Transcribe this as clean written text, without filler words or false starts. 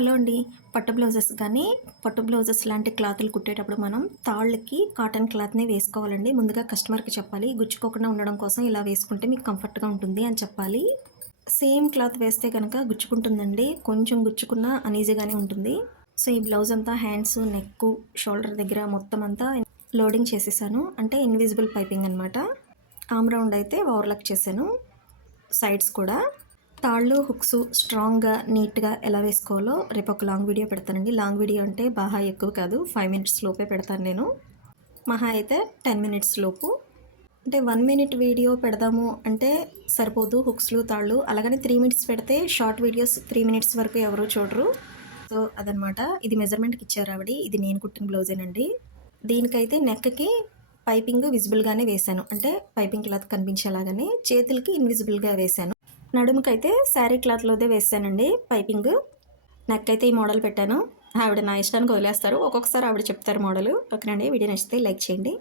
Hello అండి. పట్టు blouses లాంటి క్లాతులు కుట్టేటప్పుడు మనం తాళ్ళకి కాటన్ క్లాత్‌ని వేసుకోవాలండి. ముందుగా కస్టమర్‌కి చెప్పాలి. గుచ్చుకోకుండా ఉండడం కోసం ఇలా వేసుకుంటే మీకు కంఫర్ట్‌గా ఉంటుంది అని చెప్పాలి. సేమ్ క్లాత్ వేస్తే గనక గుచ్చుకుంటుందండి. కొంచెం గుచ్చుకున్నా అనీజీగానే ఉంటుంది. సో, ఈ బ్లౌజ్ అంతా హ్యాండ్స్, నెక్కు, షోల్డర్ దగ్గర మొత్తం అంతా లోడింగ్ చేసేసాను. అంటే ఇన్విజిబుల్ పైపింగ్ అనమాట. ఆర్మ్ రౌండ్ అయితే ఓవర్‌లాక్ చేశాను. సైడ్స్ కూడా. తాళ్ళు, హుక్స్ స్ట్రాంగ్‌గా, నీట్‌గా ఎలా వేసుకోవాలో రేపు ఒక లాంగ్ వీడియో పెడతానండి. లాంగ్ వీడియో అంటే బాగా ఎక్కువ కాదు. 5 మినిట్స్ లోపే పెడతాను నేను. మహా అయితే 10 మినిట్స్ లోపు. అంటే 1 మినిట్ వీడియో పెడదాము అంటే సరిపోదు హుక్స్‌లు, తాళ్ళు. అలాగని 3 మినిట్స్ పెడితే షార్ట్ వీడియోస్ 3 మినిట్స్ వరకు ఎవరు చూడరు. సో, అదనమాట. ఇది మెజర్‌మెంట్‌కి ఇచ్చారు ఆవిడ. ఇది నేను కుట్టిన బ్లౌజేనండి. దీనికైతే నెక్‌కి పైపింగ్ విజిబుల్‌గానే వేశాను. అంటే పైపింగ్ క్లాత్ కనిపించేలాగానే. చేతులకి ఇన్విజిబుల్‌గా వేశాను. నడుముకైతే శారీ క్లాత్‌లోదే వేసానండి పైపింగు. నెక్ అయితే ఈ మోడల్ పెట్టాను. ఆవిడ నా ఇష్టానికి వదిలేస్తారు. ఒక్కొక్కసారి ఆవిడ చెప్తారు మోడలు. ఓకేనండి. వీడియో నచ్చితే లైక్ చేయండి.